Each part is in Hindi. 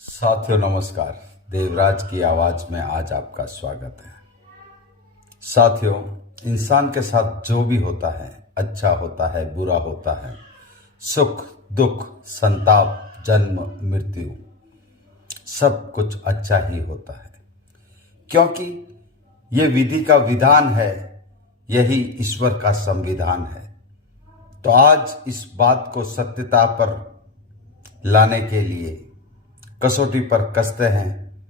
साथियों नमस्कार, देवराज की आवाज में आज आपका स्वागत है। साथियों, इंसान के साथ जो भी होता है, अच्छा होता है, बुरा होता है, सुख दुख, संताप, जन्म मृत्यु, सब कुछ अच्छा ही होता है, क्योंकि ये विधि का विधान है, यही ईश्वर का संविधान है। तो आज इस बात को सत्यता पर लाने के लिए कसौटी पर कसते हैं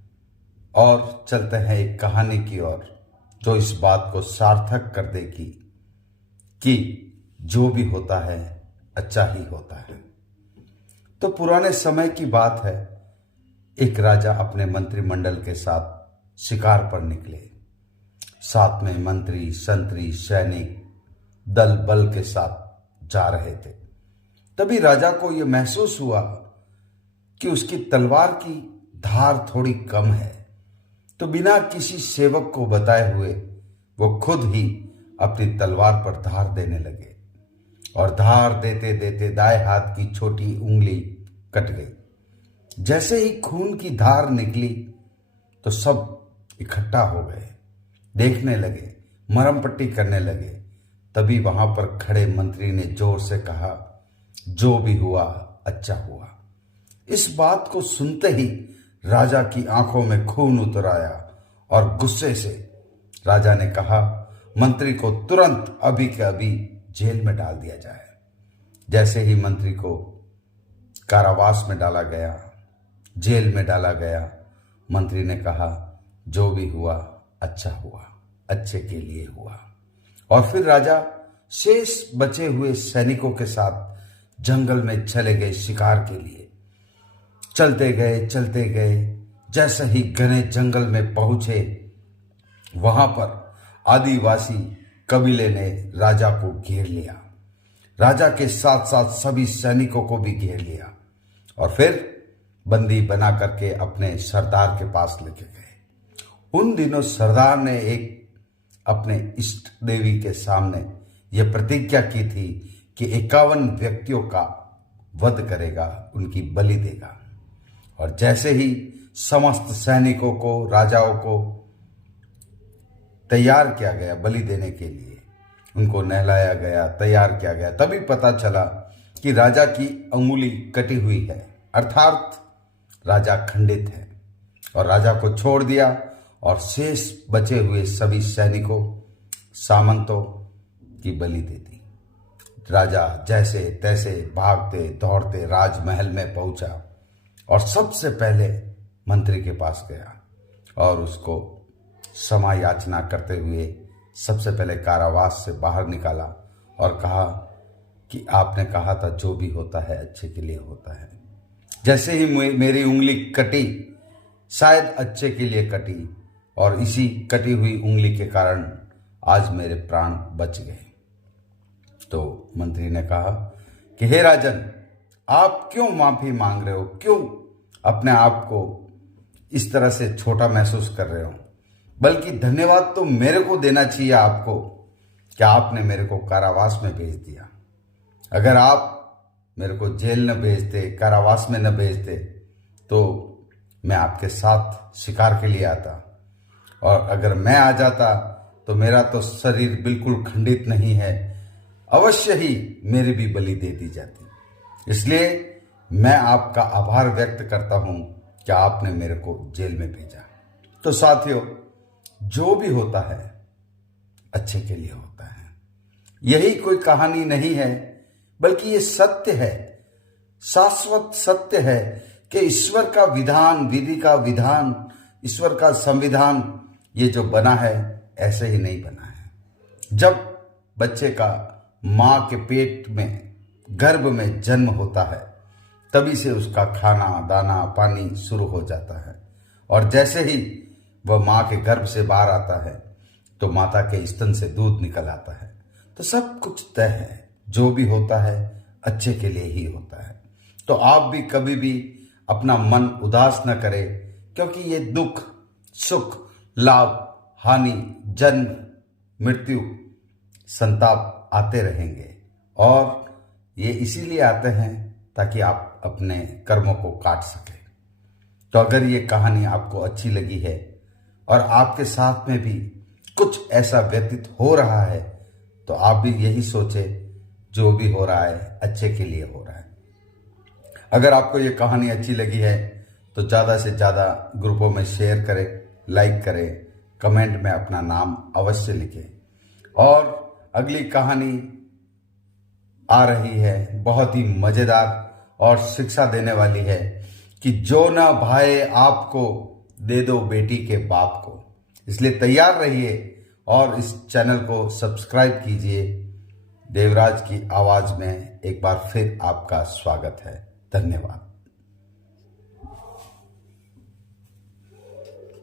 और चलते हैं एक कहानी की ओर जो इस बात को सार्थक कर देगी कि जो भी होता है अच्छा ही होता है। तो पुराने समय की बात है, एक राजा अपने मंत्रिमंडल के साथ शिकार पर निकले। साथ में मंत्री, संतरी, सैनिक दल बल के साथ जा रहे थे। तभी राजा को यह महसूस हुआ कि उसकी तलवार की धार थोड़ी कम है, तो बिना किसी सेवक को बताए हुए वो खुद ही अपनी तलवार पर धार देने लगे और धार देते देते दाएं हाथ की छोटी उंगली कट गई। जैसे ही खून की धार निकली तो सब इकट्ठा हो गए, देखने लगे, मरहम पट्टी करने लगे। तभी वहां पर खड़े मंत्री ने जोर से कहा, जो भी हुआ अच्छा हुआ। इस बात को सुनते ही राजा की आंखों में खून उतर आया और गुस्से से राजा ने कहा, मंत्री को तुरंत अभी के अभी जेल में डाल दिया जाए। जैसे ही मंत्री को कारावास में डाला गया, जेल में डाला गया, मंत्री ने कहा, जो भी हुआ अच्छा हुआ, अच्छे के लिए हुआ। और फिर राजा शेष बचे हुए सैनिकों के साथ जंगल में चले गए शिकार के लिए। चलते गए, जैसे ही घने जंगल में पहुंचे, वहां पर आदिवासी कबीले ने राजा को घेर लिया। राजा के साथ साथ सभी सैनिकों को भी घेर लिया और फिर बंदी बना करके अपने सरदार के पास लेके गए। उन दिनों सरदार ने एक अपने इष्ट देवी के सामने यह प्रतिज्ञा की थी कि 51 व्यक्तियों का वध करेगा, उनकी बलि देगा। और जैसे ही समस्त सैनिकों को, राजाओं को तैयार किया गया बलि देने के लिए, उनको नहलाया गया, तैयार किया गया, तभी पता चला कि राजा की अंगुली कटी हुई है, अर्थात राजा खंडित है। और राजा को छोड़ दिया और शेष बचे हुए सभी सैनिकों, सामंतों की बलि दे दी। राजा जैसे तैसे भागते दौड़ते राजमहल में पहुंचा और सबसे पहले मंत्री के पास गया और उसको क्षमा याचना करते हुए सबसे पहले कारावास से बाहर निकाला और कहा कि आपने कहा था जो भी होता है अच्छे के लिए होता है। जैसे ही मेरी उंगली कटी, शायद अच्छे के लिए कटी, और इसी कटी हुई उंगली के कारण आज मेरे प्राण बच गए। तो मंत्री ने कहा कि हे राजन, आप क्यों माफी मांग रहे हो, क्यों अपने आप को इस तरह से छोटा महसूस कर रहे हो? बल्कि धन्यवाद तो मेरे को देना चाहिए आपको कि आपने मेरे को कारावास में भेज दिया। अगर आप मेरे को जेल न भेजते, कारावास में न भेजते, तो मैं आपके साथ शिकार के लिए आता, और अगर मैं आ जाता तो मेरा तो शरीर बिल्कुल खंडित नहीं है, अवश्य ही मेरी भी बलि दे दी जाती। इसलिए मैं आपका आभार व्यक्त करता हूं कि आपने मेरे को जेल में भेजा। तो साथियों, जो भी होता है अच्छे के लिए होता है। यही कोई कहानी नहीं है, बल्कि ये सत्य है, शाश्वत सत्य है कि ईश्वर का विधान, विधि का विधान, ईश्वर का संविधान, ये जो बना है ऐसे ही नहीं बना है। जब बच्चे का मां के पेट में, गर्भ में जन्म होता है, तभी से उसका खाना, दाना, पानी शुरू हो जाता है। और जैसे ही वह मां के गर्भ से बाहर आता है तो माता के स्तन से दूध निकल आता है। तो सब कुछ तय है, जो भी होता है अच्छे के लिए ही होता है। तो आप भी कभी भी अपना मन उदास न करें, क्योंकि ये दुख, सुख, लाभ, हानि, जन्म, मृत्यु, संताप आते रहेंगे और ये इसीलिए आते हैं ताकि आप अपने कर्मों को काट सकें। तो अगर ये कहानी आपको अच्छी लगी है और आपके साथ में भी कुछ ऐसा व्यतीत हो रहा है तो आप भी यही सोचे जो भी हो रहा है अच्छे के लिए हो रहा है। अगर आपको ये कहानी अच्छी लगी है तो ज़्यादा से ज़्यादा ग्रुपों में शेयर करें, लाइक करें, कमेंट में अपना नाम अवश्य लिखें। और अगली कहानी आ रही है, बहुत ही मज़ेदार और शिक्षा देने वाली है कि जो ना भाए आपको दे दो बेटी के बाप को। इसलिए तैयार रहिए और इस चैनल को सब्सक्राइब कीजिए। देवराज की आवाज़ में एक बार फिर आपका स्वागत है। धन्यवाद।